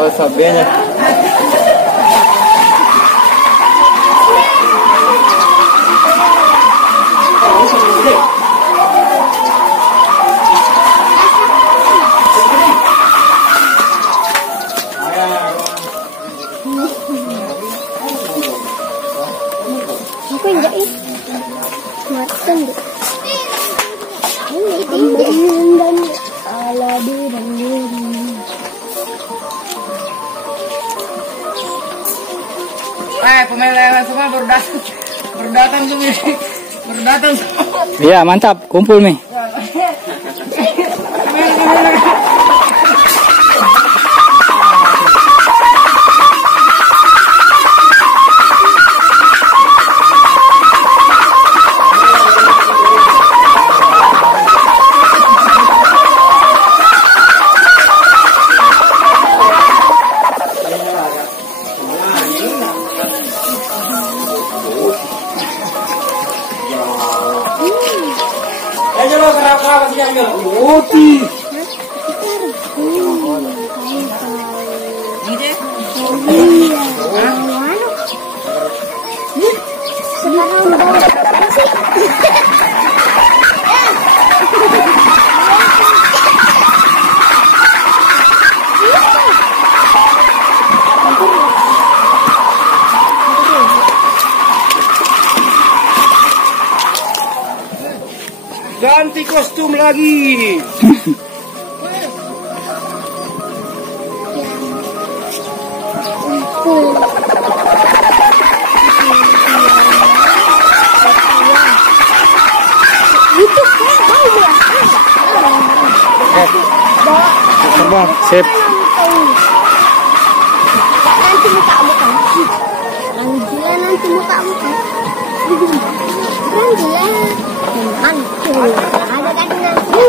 Kalau sabenya. Aku enggak ih. Mateng deh. Ini dan ala diri. Pemain lain semua berdatang semua. Berdatang semua. Iya, mantap. Kumpul nih. Ganti kostum lagi. Terbang, sip. Nanti mukamu kan. Gila nanti mukamu kan. Gila. Mantul. Ada kan nanti.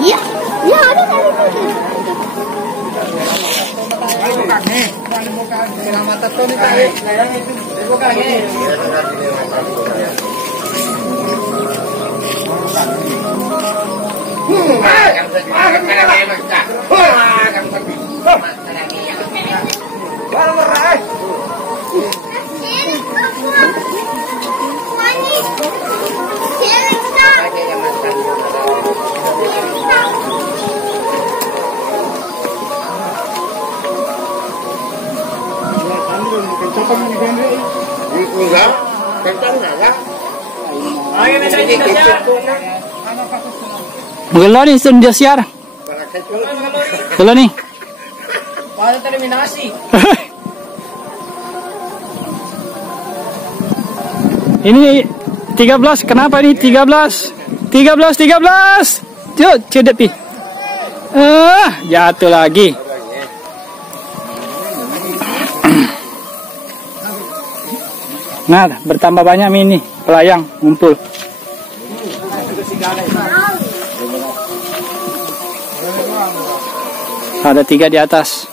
Iya. Iya ada kan itu. Magalo nih sun dia siar. Kalau nih. Pada terminasi. Ini 13, kenapa ini 13? 13. Yuk, cedek pi. Jatuh lagi. Nah, bertambah banyak mini pelayang ngumpul. Ada 3 di atas.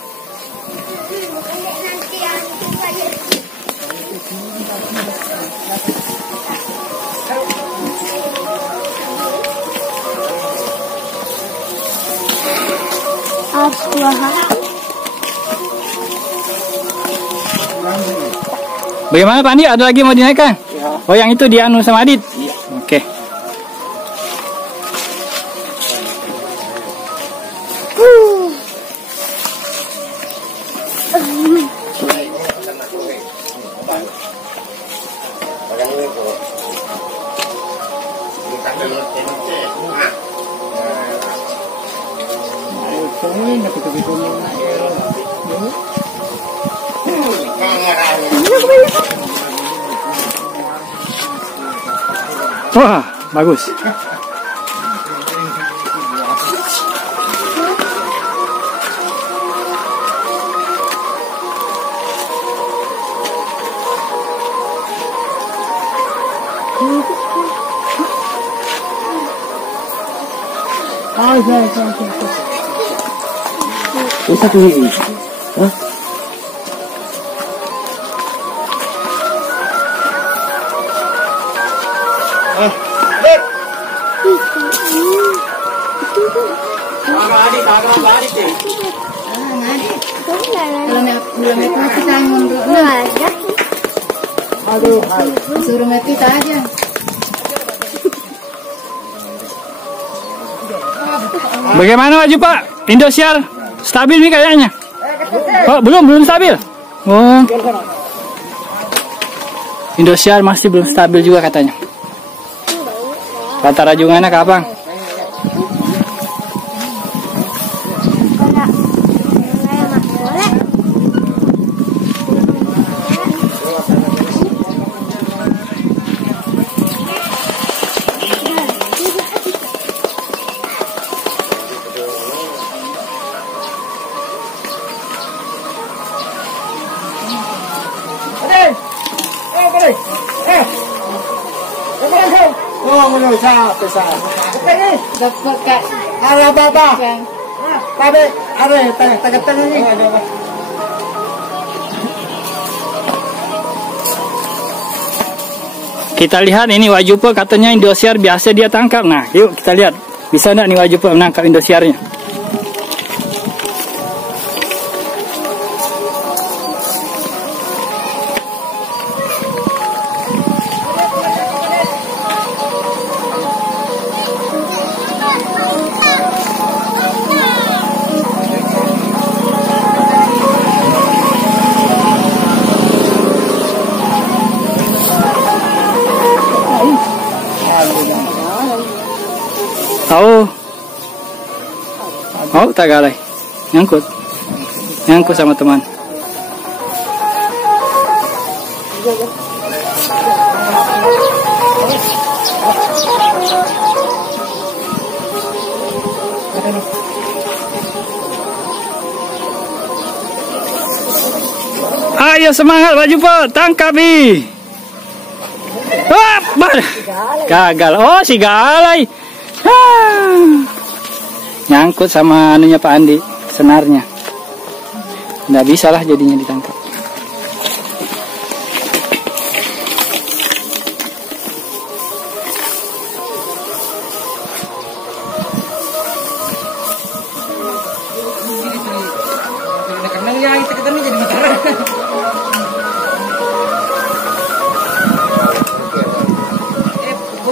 Bagaimana Pak Andi? Ada lagi mau dinaikkan? Ya. Oh, yang itu di anu sama Adit? Iya. Oke. Wah, bagus. Usah tuh ini. Hah? Belum mati tangan bro. Nggak ada. Aduh, suruh mati aja. Bagaimana Wak Jupa? Indosiar stabil nih kayaknya. Oh, belum stabil. Oh. Indosiar masih belum stabil juga katanya. Kata rajungannya kapan? Oh, menurut saya besar. Dapat kak. Ada apa-apa? Tapi ada tengah-tengah ini. Kita lihat ini Wak Jupa katanya Indosiar biasa dia tangkap. Nah, yuk kita lihat. Bisa enggak nih Wak Jupa menangkap Indosiarnya? Oh, tak galai. Nyangkut sama teman. Ayo semangat Wak Jupa, tangkap nih. Gagal. Oh, si galai. Nyangkut sama anunya Pak Andi, senarnya. Nggak bisa lah jadinya ditangkap.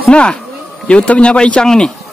Nah, YouTube-nya Pak Icang nih.